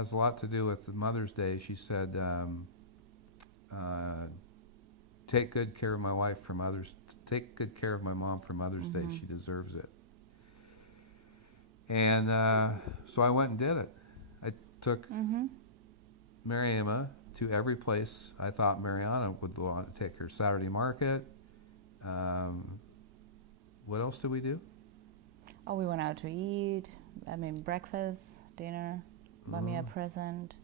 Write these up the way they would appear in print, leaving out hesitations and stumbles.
has a lot to do with the Mother's Day. She said, take good care of my wife for Mother's, take good care of my mom for Mother's Day. She deserves it. And so I went and did it. I took Mariama to every place I thought Mariana would want to take her. Saturday market. What else did we do? Oh, we went out to eat. I mean, breakfast, dinner, bought me a present.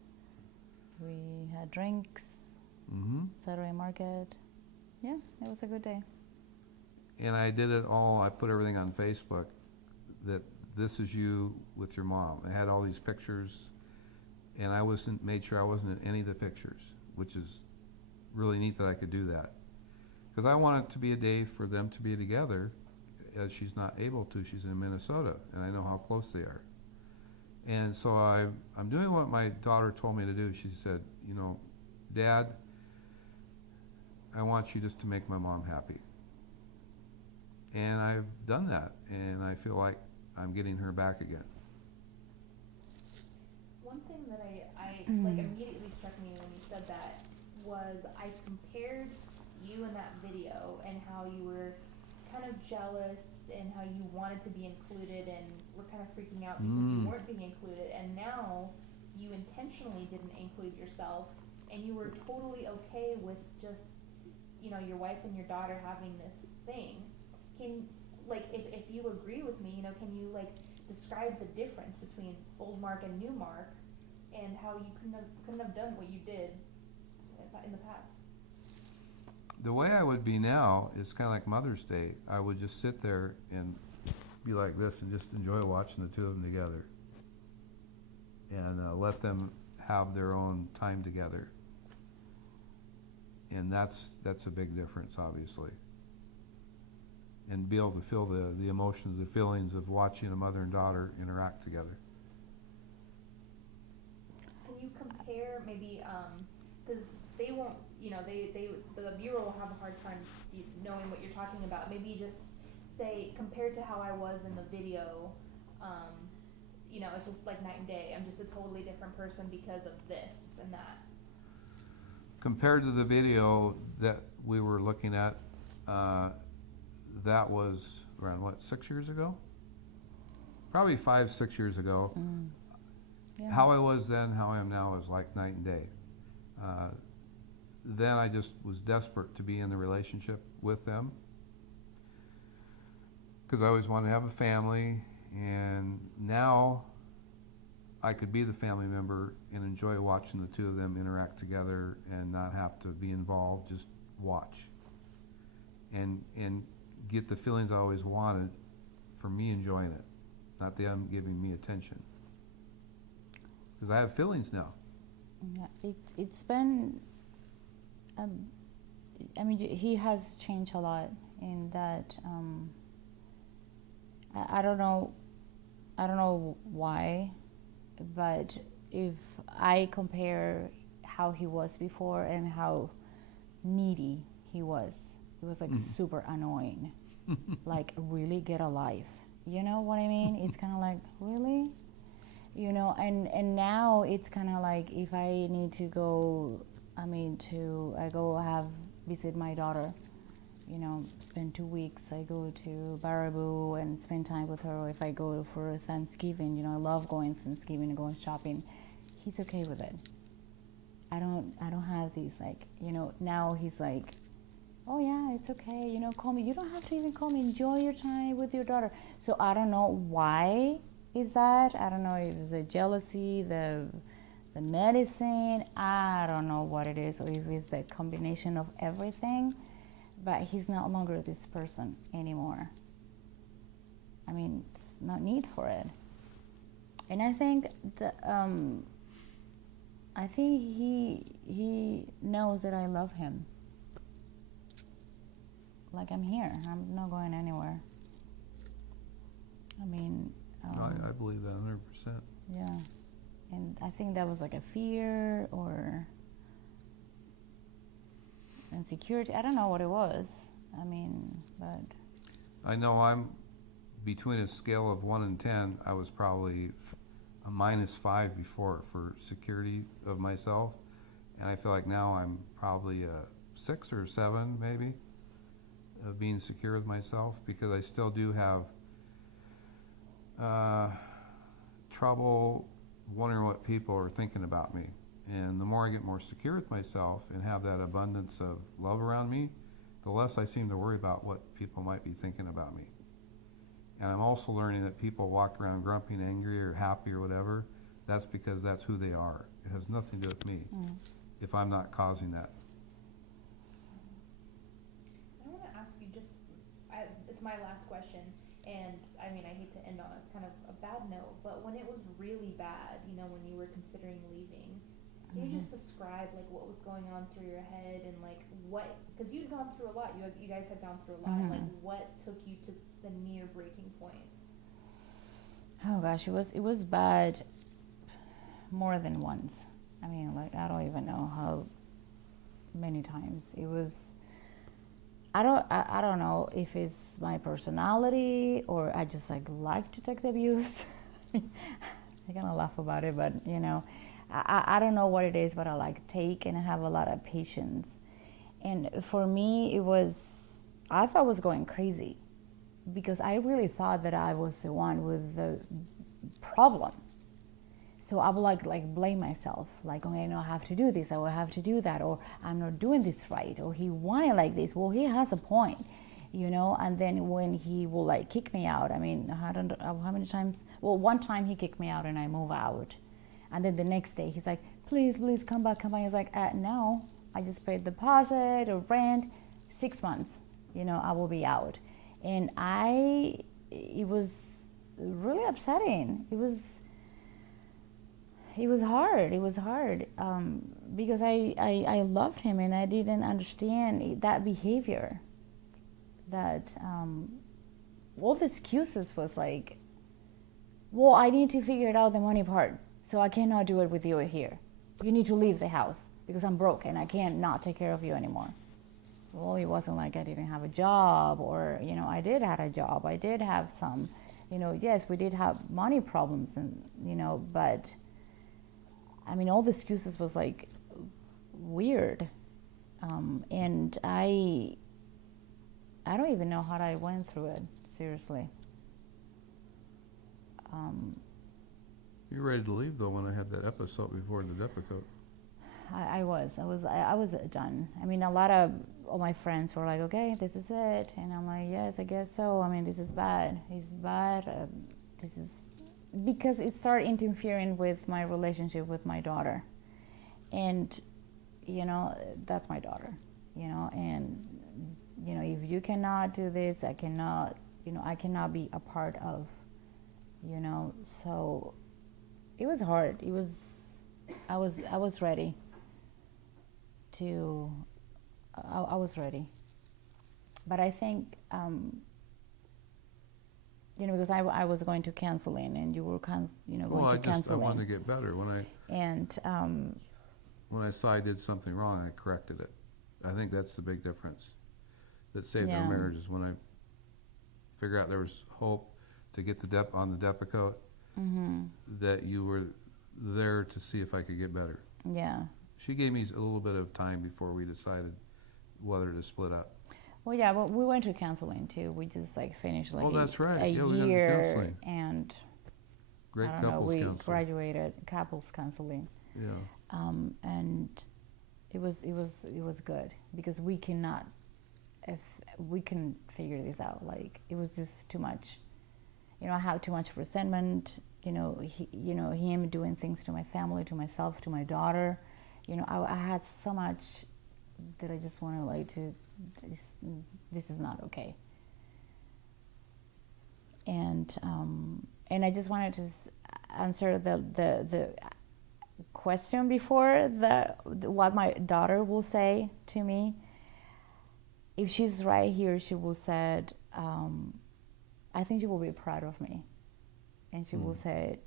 We had drinks. Saturday market. Yeah, it was a good day. And I did it all. I put everything on Facebook. That this is you with your mom. I had all these pictures, and I made sure I wasn't in any of the pictures, which is really neat that I could do that. Because I want it to be a day for them to be together, as she's not able to. She's in Minnesota, and I know how close they are. And so I'm doing what my daughter told me to do. She said, you know, Dad, I want you just to make my mom happy. And I've done that, and I feel like I'm getting her back again. One thing that I like immediately struck me when you said that was I compared you in that video and how you were kind of jealous and how you wanted to be included and were kind of freaking out because you weren't being included, and now you intentionally didn't include yourself and you were totally okay with just, you know, your wife and your daughter having this thing. Can, like, if you agree with me, you know, can you like describe the difference between old Mark and new Mark and how you couldn't have done what you did in the past? The way I would be now is kind of like Mother's Day. I would just sit there and be like this and just enjoy watching the two of them together, and let them have their own time together. And that's a big difference, obviously. And be able to feel the emotions, the feelings of watching a mother and daughter interact together. Can you compare maybe, because they won't, you know, the viewer will have a hard time knowing what you're talking about. Maybe just say, compared to how I was in the video, you know, it's just like night and day. I'm just a totally different person because of this and that. Compared to the video that we were looking at, that was around, what, 6 years ago? Probably 5, 6 years ago. Yeah. How I was then, how I am now is like night and day. Then I just was desperate to be in the relationship with them, because I always wanted to have a family, and now I could be the family member and enjoy watching the two of them interact together and not have to be involved, just watch. And get the feelings I always wanted from me enjoying it, not them giving me attention. Because I have feelings now. Yeah, it's been, I mean, he has changed a lot in that, I don't know why, but if I compare how he was before and how needy he was like super annoying. Like, really get a life. You know what I mean? It's kind of like, really? You know, and now it's kind of like, if I need to go, I go visit my daughter, you know, spend 2 weeks. I go to Baraboo and spend time with her. Or if I go for Thanksgiving, you know, I love going Thanksgiving and going shopping. He's okay with it. I don't have these, like, you know, now he's like, oh yeah, it's okay, you know, call me. You don't have to even call me. Enjoy your time with your daughter. So I don't know why is that. I don't know if it's the jealousy, the medicine. I don't know what it is, or if it's the combination of everything. But he's no longer this person anymore. I mean, it's not need for it. And I think he knows that I love him. Like, I'm here. I'm not going anywhere. I mean, I believe that 100%. yeah. And I think that was like a fear or insecurity. I don't know what it was. I mean, but I know I'm between a scale of 1 and 10. I was probably a -5 before for security of myself, and I feel like now I'm probably a 6 or 7 maybe of being secure with myself, because I still do have trouble wondering what people are thinking about me. And the more I get more secure with myself and have that abundance of love around me, the less I seem to worry about what people might be thinking about me. And I'm also learning that people walk around grumpy and angry or happy or whatever, that's because that's who they are. It has nothing to do with me if I'm not causing that. I want to ask you just, it's my last question, and I mean, I hate to end on a kind of a bad note, but when it was really bad, you know, when you were considering leaving, can you just describe like what was going on through your head and like what, because you'd gone through a lot, you guys had gone through a lot, like what took you to the near breaking point? Oh gosh, it was bad more than once. I mean, like, I don't even know how many times. It was, I don't know if it's my personality or I just like to take the abuse. I kind of laugh about it, but you know, I don't know what it is, but I like take, and I have a lot of patience. And for me, it was, I thought I was going crazy because I really thought that I was the one with the problem. So I would like blame myself, like, okay, no, I have to do this, I will have to do that, or I'm not doing this right, or he wanted like this. Well, he has a point, you know. And then when he will like kick me out, I mean, I don't know how many times. Well, one time he kicked me out and I move out, and then the next day he's like, please come back. He's like, no, I just paid deposit or rent, 6 months, you know, I will be out. And it was really upsetting. It was hard because I loved him, and I didn't understand that behavior. That all the excuses was like, well, I need to figure it out, the money part, so I cannot do it with you here. You need to leave the house because I'm broke and I can't not take care of you anymore. Well, it wasn't like I didn't have a job, or, you know, I did have a job. I did have some, you know, yes, we did have money problems, and, you know, but I mean, all the excuses was like weird. And I don't even know how I went through it, seriously. You were ready to leave though when I had that episode before the Depakote. I was done. I mean, a lot of all my friends were like, okay, this is it. And I'm like, yes, I guess so. I mean, this is bad. It's bad. This is, because it started interfering with my relationship with my daughter. And, you know, that's my daughter, you know, and, you know, if you cannot do this, I cannot, you know, I cannot be a part of, you know. So it was hard. It was, I was ready to, I was ready. But I think, you know, because I was going to counseling, and you were, you know, going to counseling. I wanted to get better. And when I saw I did something wrong, I corrected it. I think that's the big difference that saved our marriage, is when I figured out there was hope to get on the Depakote, that you were there to see if I could get better. Yeah. She gave me a little bit of time before we decided whether to split up. Well, yeah, but we went to counseling too. We just like finished like that's right. a Yeah, we went to year, counseling. And Great I don't know, couples we counseling. graduated couples counseling. Yeah. And it was good, because we cannot, if we couldn't figure this out. Like, it was just too much. You know, I had too much resentment. You know, him doing things to my family, to myself, to my daughter. You know, I had so much that I just wanted like to, this is not okay. And I just wanted to answer the question before, what my daughter will say to me. If she's right here, she will said, I think she will be proud of me, and she will say,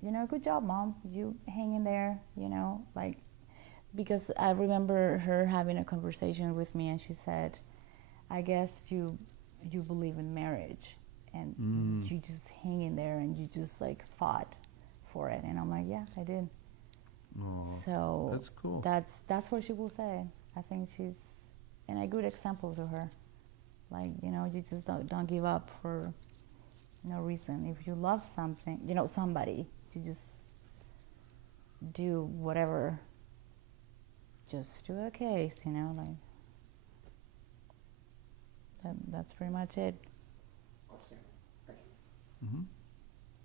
you know, good job, Mom, you hang in there, you know, like, because I remember her having a conversation with me, and she said, I guess you believe in marriage, and you just hang in there, and you just like fought for it. And I'm like, yeah, I did. Oh, So that's cool. that's what she will say. I think she's and a good example to her. Like, you know, you just don't give up for no reason. If you love something, you know, somebody, you just do whatever just to a case, you know, like that's pretty much it. Outstanding. Thank you. Mm-hmm.